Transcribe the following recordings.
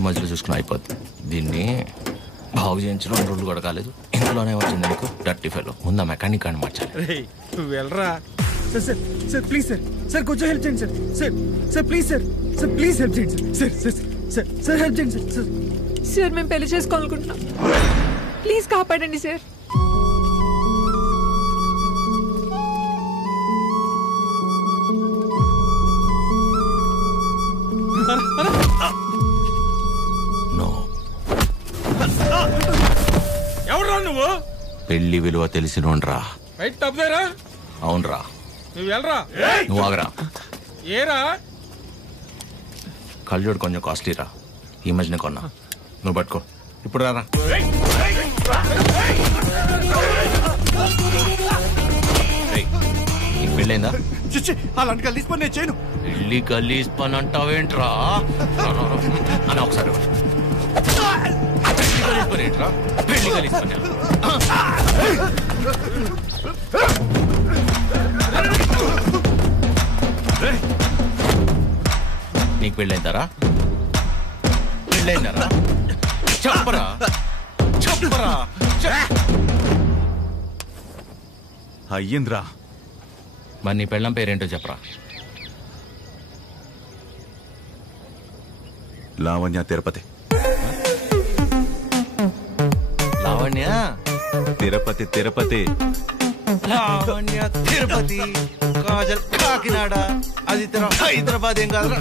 Road మధ్యలో చూసుకుని అయిపోద్ది. దీన్ని బాగు చేయించడం 2 రోజులు కూడా కాలేదు, ఇందులోనే వచ్చింది నీకు డర్టీ ఫెలో. ముందు మెకానిక్ అని మార్చాలి. నువ్వు వెళ్ళరా. Sir sir sir please sir, sir కొంచెం హెల్ప్ చేయండి sir. Sir sir please sir, sir please help చేయండి sir. Sir sir sir help చేయండి సార్. సార్ సార్ మేము పెళ్లి చేసుకోవాలనుకుంటున్నాం, ప్లీజ్ కాపాడండి సార్. ఎవరా నువ్వు? పెళ్లి విలువ తెలిసినోండ్రా. రైట్ తప్పదేరా? అవునరా. నువ్వు వెళ్ళరా. నువ్వు ఆగరా. ఏరా కళ్ళజోడు కొంచెం కాస్ట్లీరా, ఈ మధ్యన కొన్నా. నువ్వు పట్టుకో ఇప్పుడు. రారా. నీకు పెళ్ళైందా? అలాంటి గలీజ్ పని నేను చేయను. పెళ్లి గలీజ్ పని అంటావేంట్రా అని ఒకసారి. పెళ్లి గలీజ్ పని ఏంట్రా? పెళ్లి గలీజ్ పని. నీకు పెళ్ళైందారా? పెళ్ళైందారా? చెప్పరా చెప్పరా. అయ్యింద్రా. మరి నీ పెళ్ళం పేరేంటో చెప్పరా. లావణ్య తిరుపతి. లావణ్య తిరుపతి తిరుపతి. లావణ్య తిరుపతి, కాజల్ కాకినాడ, అది హైదరాబాద్. ఏం కాదురా.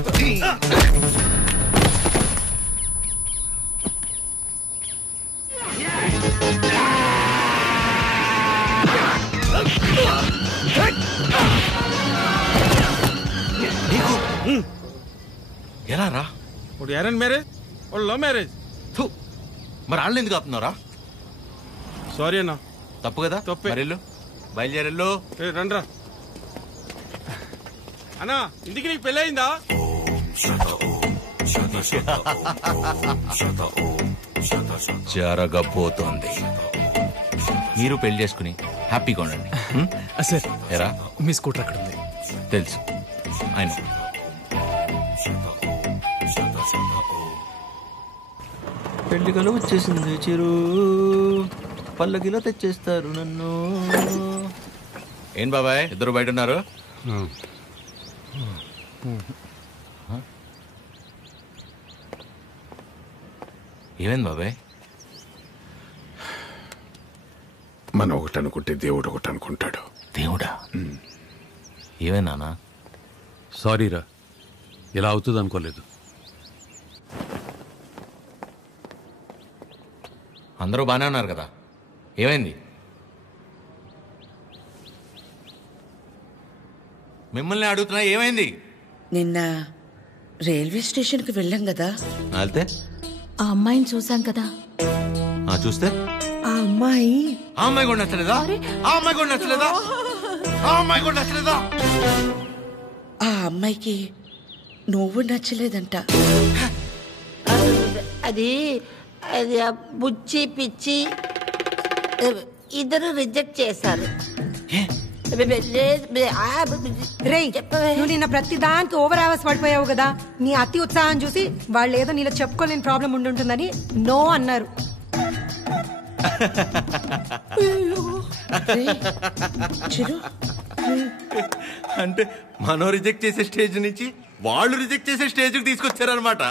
ఎలా రా? ఇప్పుడు అరేంజ్ మ్యారేజ్, ఇప్పుడు లవ్ మ్యారేజ్. మరి వాళ్ళు ఎందుకు ఆపుతున్నారా? సారీ అన్నా. తప్పు కదా. తప్పే. మరెళ్ళు, బయలుదేరెళ్ళు. రండ్రా అన్నా. ఇంటికి నీకు పెళ్ళి అయిందా? జరగబోతోంది. మీరు పెళ్లి చేసుకుని హ్యాపీగా ఉండండి. సార్ ఎరా మీ స్కూటర్ అక్కడ ఉంది. తెలుసు ఆయన. పెళ్లి కల వచ్చేసింది చిరు, పల్లకిలో తెచ్చేస్తారు నన్ను. ఏం బాబాయ్ ఇద్దరు బయట ఉన్నారు? ఏమైంది బాబాయ్? మనం ఒకటి అనుకుంటే దేవుడు ఒకటి అనుకుంటాడు. దేవుడా? ఏమైనా? సారీరా, ఇలా అవుతుంది అనుకోలేదు. అందరూ బాగానే ఉన్నారు కదా, ఏమైంది? మిమ్మల్ని అడుగుతున్నా, ఏమైంది? నిన్న రైల్వే స్టేషన్కి వెళ్ళాం కదా. వెళ్తే ఆ అమ్మాయిని చూసాం కదా. చూస్తే ఆ అమ్మాయి కూడా నచ్చలేదా? ఆ అమ్మాయి కూడా నచ్చలేదా? ఆ అమ్మాయి కూడా నచ్చలేదా? ఆ అమ్మాయికి నువ్వు నచ్చలేదంట. అది అది బుచ్చి పిచ్చి ఇద్దరు రిజెక్ట్ చేశారు. నువ్వు నిన్న ప్రతి దానికి ఓవర్ అవర్స్ పడిపోయావు కదా. నీ అతి ఉత్సాహం చూసి వాళ్ళు ఏదో నీలో చెప్పుకోలేని ప్రాబ్లం ఉంటుందని నో అన్నారు. అంటే మనం రిజెక్ట్ చేసే స్టేజ్ నుంచి వాళ్ళు రిజెక్ట్ చేసే స్టేజ్కి తీసుకొచ్చారనమాట.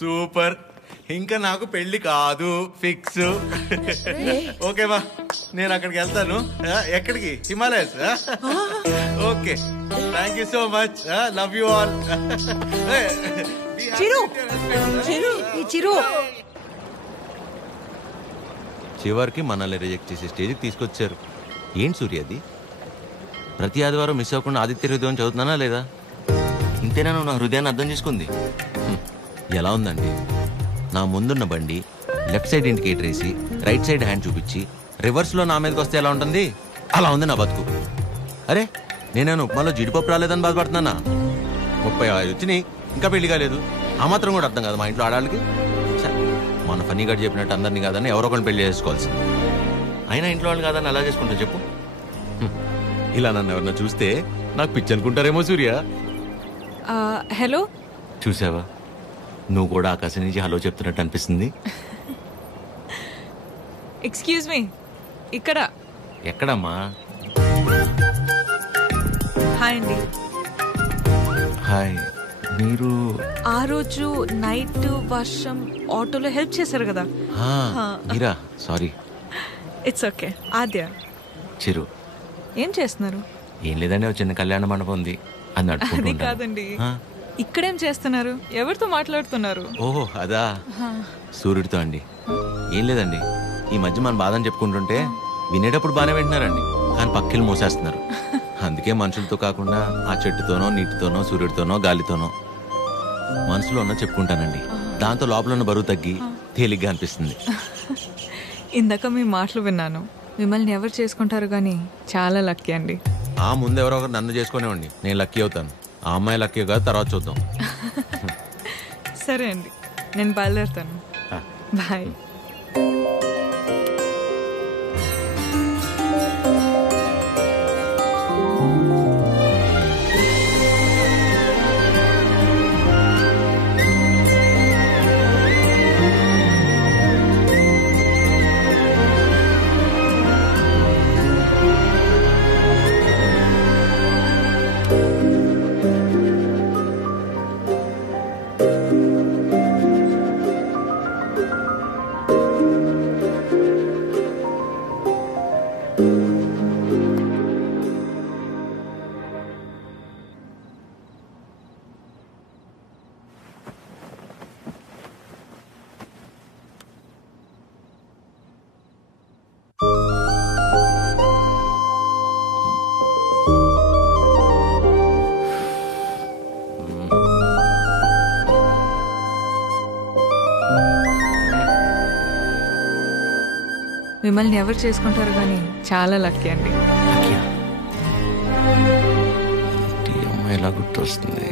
సూపర్. ఇంకా నాకు పెళ్లి కాదు, ఫిక్స్. ఓకేవా, నేను అక్కడికి వెళ్తాను. ఎక్కడికి? Himalayas. Okay, thank you so much. Love you all. చివరికి మనల్ని రిజెక్ట్ చేసే స్టేజ్కి తీసుకొచ్చారు. ఏంటి సూర్యది? ప్రతి ఆదివారం మిస్ అవ్వకుండా ఆదిత్య హృదయం చదువుతున్నానా లేదా? ఇంతేనా నువ్వు నా హృదయాన్ని అర్థం చేసుకుంది? ఎలా ఉందండి? నా ముందున్న బండి లెఫ్ట్ సైడ్ ఇండికేటర్ వేసి రైట్ సైడ్ హ్యాండ్ చూపించి రివర్స్లో నా మీదకి వస్తే ఎలా ఉంటుంది? అలా ఉంది నా బతుకు. అరే, నేనేను ఉప్మాలో జీడిపప్పు రాలేదని బాధపడుతున్నానా? 35 వచ్చినాయి, ఇంకా పెళ్లి కాలేదు. ఆ మాత్రం కూడా అర్థం కాదు మా ఇంట్లో ఆడాళ్ళకి. మన ఫనీ గడ్ చెప్పినట్టు అందరినీ కాదని ఎవరో ఒకరిని పెళ్లి చేసుకోవాల్సి. అయినా ఇంట్లో వాళ్ళు కాదని అలా చేసుకుంటా చెప్పు. ఇలా నన్ను ఎవరన్నా చూస్తే నాకు పిచ్చి అనుకుంటారేమో సూర్య. హలో, చూసావా, నువ్వు కూడా ఆకాశం నుంచి హలో చెప్తున్నట్టు అనిపిస్తుంది. ఎక్స్క్యూజ్ మీ, ఇక్కడ. ఎక్కడమ్మా? హాయ్ అండి. హాయ్. మీరు ఆ రోజు నైట్ వర్షం ఆటోలో హెల్ప్ చేశారు కదా? మీరా? Sorry. It's okay. Aadya. Chiru. ఏం చేస్తున్నారు? ఏం లేదండి, ఒక చిన్న కళ్యాణ మండపం ఉంది, అది నడుపుకుంటూ అది ఉంటాను. కాదండి, ఇక్కడేం చేస్తున్నారు? ఎవరితో మాట్లాడుతున్నారు? ఓహో అదా, సూర్యుడితో అండి. ఏం లేదండి, ఈ మధ్య మన బాధని చెప్పుకుంటుంటే వినేటప్పుడు బాగానే వింటున్నారండి, కానీ పక్కిలు మోసేస్తున్నారు. అందుకే మనుషులతో కాకుండా ఆ చెట్టుతోనో, నీటితోనో, సూర్యుడితోనో, గాలితోనో మనసులో ఉన్న చెప్పుకుంటానండి. దాంతో లోపల ఉన్న బరువు తగ్గి తేలిగ్గా అనిపిస్తుంది. ఇందాక మీ మాటలు విన్నాను. మిమ్మల్ని ఎవరు చేసుకుంటారు కానీ చాలా లక్కీ అండి. ఆ ముందు ఎవరో ఒకరు నన్ను చేసుకునేవ్వండి, నేను లక్కీ అవుతాను. ఆ అమ్మాయి లక్కీ కాదు, తర్వాత చూద్దాం. సరే అండి, నేను బయలుదేరుతాను. బాయ్. మిమ్మల్ని ఎవరు చేసుకుంటారు కానీ చాలా లక్కీ అండి. ఈ అమ్మాయి ఎలా గుర్తొస్తుంది?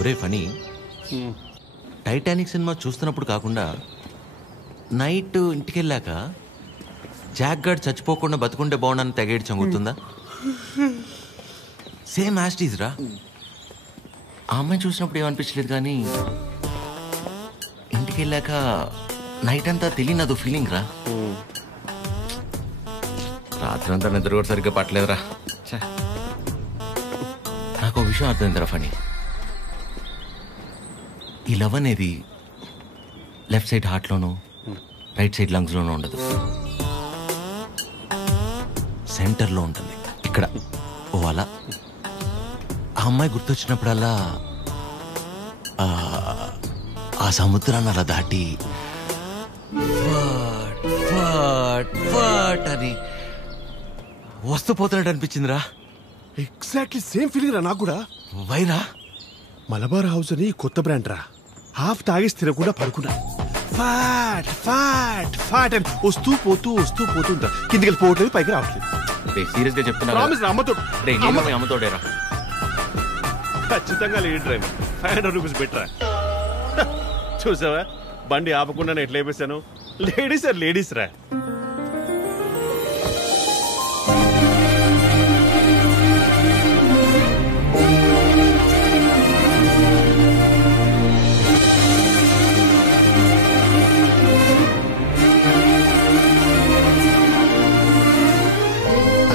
ఒరే ఫనీ, టైటానిక్ సినిమా చూస్తున్నప్పుడు కాకుండా నైట్ ఇంటికి వెళ్ళాక జాక్ గార్డ్ చచ్చిపోకుండా బతుకుంటే బాగుండని తెగేడ్చాం, గుర్తుందా? సేమ్ యాస్టీజ్ రా. ఆ అమ్మాయి చూసినప్పుడు ఏమనిపించలేదు, కానీ ఇంటికి వెళ్ళాక నైట్ అంతా తెలియని అదో ఫీలింగ్ రా. రాత్రి అంతా నిద్ర కూడా సరిగ్గా పట్టలేదురా. నాకు ఒక విషయం అర్థమైందిరా ఫనీ, ఈ లవ్ అనేది లెఫ్ట్ సైడ్ హార్ట్లోనూ రైట్ సైడ్ లంగ్స్లోనూ ఉండదు, సెంటర్లో ఉంటుంది, ఇక్కడ. ఓ అలా ఆ అమ్మాయి గుర్తొచ్చినప్పుడల్లా ఆ సముద్రాన్ని అలా దాటి అని వస్తూ పోతున్నట్టు అనిపించిందిరా. ఎగ్జాక్ట్లీ సేమ్ ఫీలింగ్ రా నాకు కూడా. వైరా మలబార్ హౌస్ అని కొత్త బ్రాండ్ రా. హాఫ్ తాగేసి తినకుండా పడుకున్నా. ఫాట్ ఫాట్ ఫాట్ అని వస్తూ పోతుంటా. కిందికి వెళ్ళిపోవట్లేదు, పైకి రావట్లేదు. సీరియస్ గా చెప్తున్నా, అమ్మతోడేరా. ఖచ్చితంగా లేడీ డ్రైవర్. 500 రూపీస్ బెటరా. చూసావా, బండి ఆపకుండా ఎట్లా వేసాను. లేడీస్ ఆర్ లేడీస్ రా.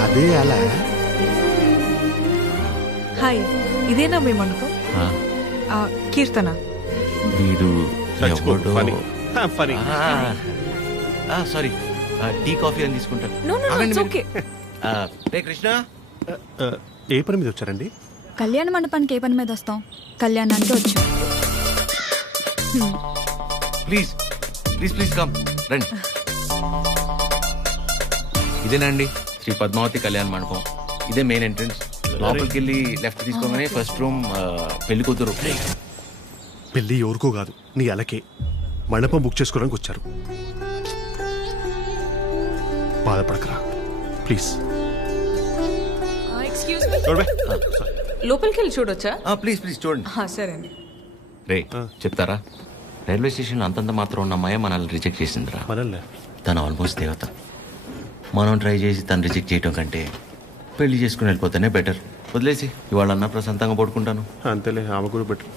అదే అలా. హాయ్, ఇదేనా మీ మండపం? కీర్తన. వీడు ఫనీ. సారీ, టీ కాఫీ అని తీసుకుంటాను. No no it's okay. రే కృష్ణ, ఏ పని మీద వచ్చారండి? కళ్యాణ మండపానికి ఏ పని మీద వస్తాం? కళ్యాణానికి వచ్చాం. ప్లీజ్ ప్లీజ్ ప్లీజ్ కమ్, రండి. ఇదేనండి శ్రీ పద్మావతి కళ్యాణ మండపం. ఇదే మెయిన్ ఎంట్రన్స్. లోపలికి వెళ్ళి లెఫ్ట్ తీసుకోగానే ఫస్ట్ రూమ్ పెళ్లి కూతురు. పెళ్లి ఎవరికో కాదు, నీ అలకే. మండపం బుక్ చేసుకోవడానికి వచ్చారు. బాధపడకరా ప్లీజ్. ఎక్స్క్యూజ్ మీ, లోపలికి వెళ్ళి చూడొచ్చా? ప్లీజ్ ప్లీజ్ చూడండి. సరే అండి. రే చెప్తారా, రైల్వే స్టేషన్ అంతంత మాత్రం ఉన్న అమ్మాయి మనల్ని రిజెక్ట్ చేసిందిరా. మనల్ని తను ఆల్మోస్ట్ దేవత. మనం ట్రై చేసి తను రిజెక్ట్ చేయటం కంటే పెళ్లి చేసుకుని వెళ్ళిపోతేనే బెటర్. వదిలేసి ఇవాళన్నా ప్రశాంతంగా పడుకుంటాను. అంతేలే, ఆమె కూడా బెటర్.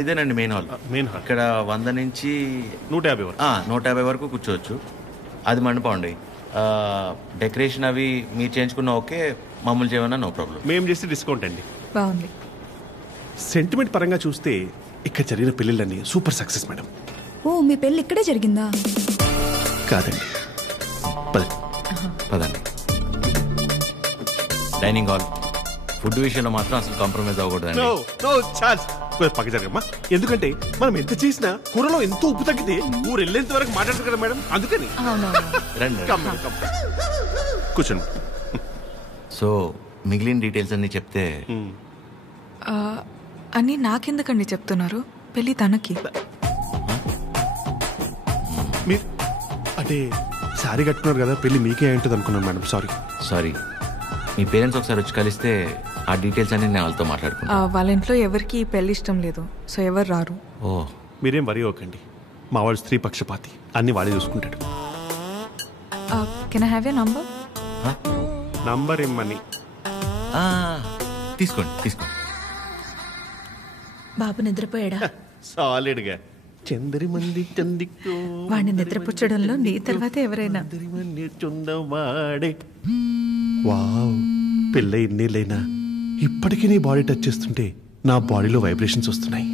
ఇదేనండి మెయిన్ హాల్. ఇక్కడ 100 నుంచి 150 వరకు 150 వరకు కూర్చోవచ్చు. అది మండపం అండి. డెకరేషన్ అవి మీరు చేయించుకున్న ఓకే, మామూలు చేయమన్నా నో ప్రాబ్లం. మేము చేస్తే డిస్కౌంట్ అండి. బాగుంది. సెంటిమెంట్ పరంగా చూస్తే ఇక్కడ జరిగిన పెళ్ళిళ్ళన్నీ సూపర్ సక్సెస్ మేడం. ఓ మీ పెళ్ళి ఇక్కడే జరిగిందా? కాదండి, పదండి. Dining hall. ఫుడ్ విషయంలో మాత్రం అసలు కాంప్రమైజ్ అవ్వకూడదండి. పక్క జరగమ్మా. ఎందుకంటే మనం ఎంత చేసినా కూరలో ఎంతో ఉప్పు తగ్గితే ఊరు వెళ్ళేంత వరకు మాట్లాడతారు కదా మేడం, అందుకని. రండి. కూర్చోండి. సో మిగిలిన డీటెయిల్స్ అన్ని చెప్తే. అన్నీ నాకెందుకండి చెప్తున్నారు? పెళ్ళి తనకి. మీరు అంటే సారీ కట్టుకున్నారు కదా, పెళ్ళి మీకే ఉంటుంది అనుకున్నాను మేడం. సారీ. మీ పేరెంట్స్ ఒకసారి వచ్చి కలిస్తే ఆ డీటెయిల్స్ అన్ని నేను వాళ్ళతో మాట్లాడుకున్నా. వాళ్ళ ఇంట్లో ఎవరికి పెళ్లి ఇష్టం లేదు, సో ఎవరు రారు. ఓ, మీరేం వరి అవ్వకండి. మా వాడు స్త్రీ పక్షపాతి, అన్ని వాడే చూసుకుంటాడు. Can I have your number? Number ఇమ్మని. తీసుకోండి. బాబు నిద్రపోయాడా? సాలిడ్ గా. చందరి మంది చందికో వాడిని నిద్రపుచ్చడంలో నీ తర్వాత ఎవరైనా. వావ్, పెళ్ళ ఇన్నేళ్ళైనా ఇప్పటికీ నీ బాడీ టచ్ చేస్తుంటే నా బాడీలో వైబ్రేషన్స్ వస్తున్నాయి.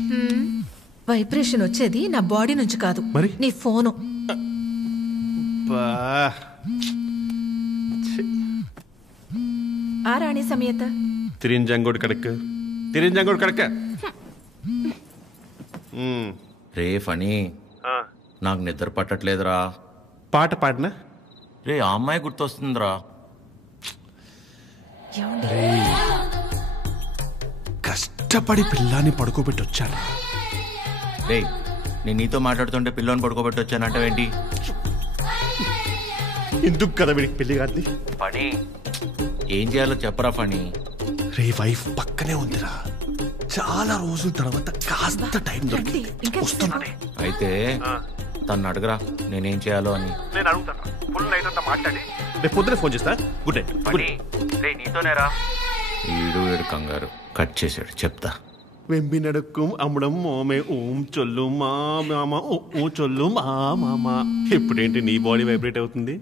వైబ్రేషన్ వచ్చేది నా బాడీ నుంచి కాదు, మరి నీ ఫోను. ఆ రాణి సమేత తిరింజంగోడు కడక. రే ఫనీ, నాకు నిద్ర పట్టట్లేదురా. పాట పాడినా రే, ఆ అమ్మాయి గుర్తొస్తుందిరా. కష్టపడి పిల్లాన్ని పడుకోబెట్టి వచ్చాను. రే, నేను నీతో మాట్లాడుతుంటే పిల్లని పడుకోబెట్టి వచ్చానంటావేంటి? ఎందుకు కదా వీడికి పెళ్లి కాదు? ఫనీ, ఏం చేయాలో చెప్పరా ఫనీ. రే, వైఫ్ పక్కనే ఉందిరా. చాలా రోజుల తర్వాత కాస్త టైం దొరికింది, వస్తున్నానే. అయితే తను అడగరా నేనేం చేయాలో అని. నేను అడుగుతాను. ఫుల్ నైట్ అంతా మాట్లాడి రేపు పొద్దున ఫోన్ చేస్తా. Good night. నీతోనేరా. ఈడు కంగారు కట్ చేశాడు, చెప్తా. వెంబి నడుక్కుం అమ్మడం మోమే ఓం చొల్లు మా మామ ఓ చొల్లు మా మామ. ఇప్పుడేంటి నీ బాడీ వైబ్రేట్ అవుతుంది?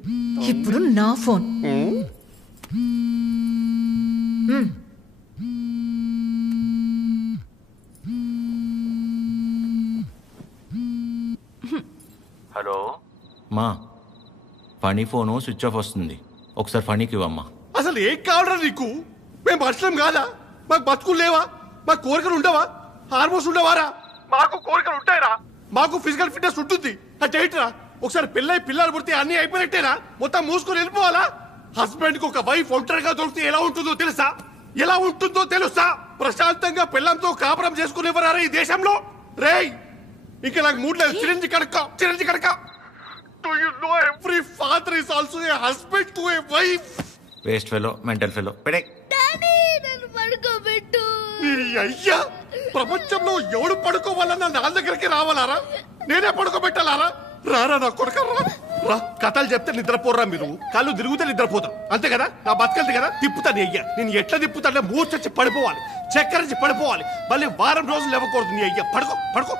ఇప్పుడు నా ఫోన్. హలో మా, ఫనీ ఫోను స్విచ్ ఆఫ్ వస్తుంది, ఒకసారి ఫనీకి ఇవ్వమ్మా. అసలు ఏం కావాలరా నీకు? మేము మనుషులం కాదా? మాకు బతుకులు లేవా? మాకు కోరికలు ఉండవా? హార్మోన్స్ ఉండవారా? మాకు కోరికలు ఉంటాయిరా. మాకు ఫిజికల్ ఫిట్నెస్ ఉంటుంది. అంటే ఏంటిరా, ఒకసారి పెళ్ళై పిల్లలు పుడితే అన్ని అయిపోయినట్టేనా? మొత్తం మూసుకొని వెళ్ళిపోవాలా? హస్బెండ్ కి ఒక వైఫ్ ఒంటరిగా దొరికితే ఎలా ఉంటుందో తెలుసా? ప్రశాంతంగా పిల్లలతో కాపురం చేసుకునేవారా ఈ దేశంలో? రేయ్, ఇంకా నాకు మూడు లేదు. Chironji కడక. Do you know every father is also a husband to a wife? Waste fellow, mental fellow. పెడే అయ్యా, ప్రపంచంలో ఎవడు పడుకోవాలన్నా నా దగ్గరికి రావాలారా? నేనే పడుకోబెట్టాలారా? రారా నా కొడుక, రా. కథలు చెప్తే నిద్రపోర్రా మీరు. కళ్ళు తిరుగుతే నిద్రపోతాం, అంతే కదా? నా బతకల్ది కదా, తిప్పుతాను. అయ్యా, నేను ఎట్లా తిప్పుతానే మూర్చొచ్చి పడిపోవాలి, చక్కరించి పడిపోవాలి. మళ్ళీ వారం రోజులు ఇవ్వకూడదు. నీ అయ్యా, పడుకో.